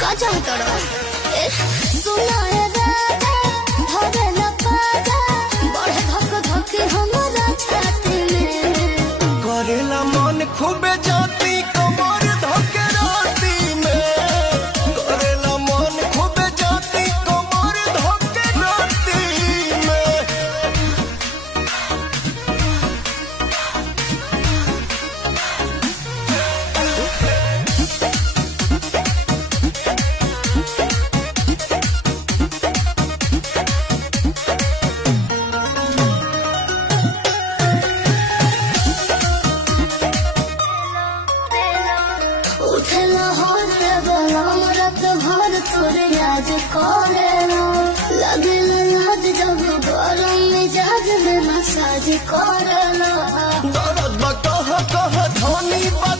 का चाहता रहा सुना है राधा धरे न पादा बढ़े धक धक हमारा छाती में करेला मन खूबे जाती कमर धके राती में करेला मन खूबे जाती कमर धके राती में उठला होरे बलम रात भर तोरे याद करेला लगेला याद जब गरम मिजाज में मसाज करेला दर्द बा कह धनी बा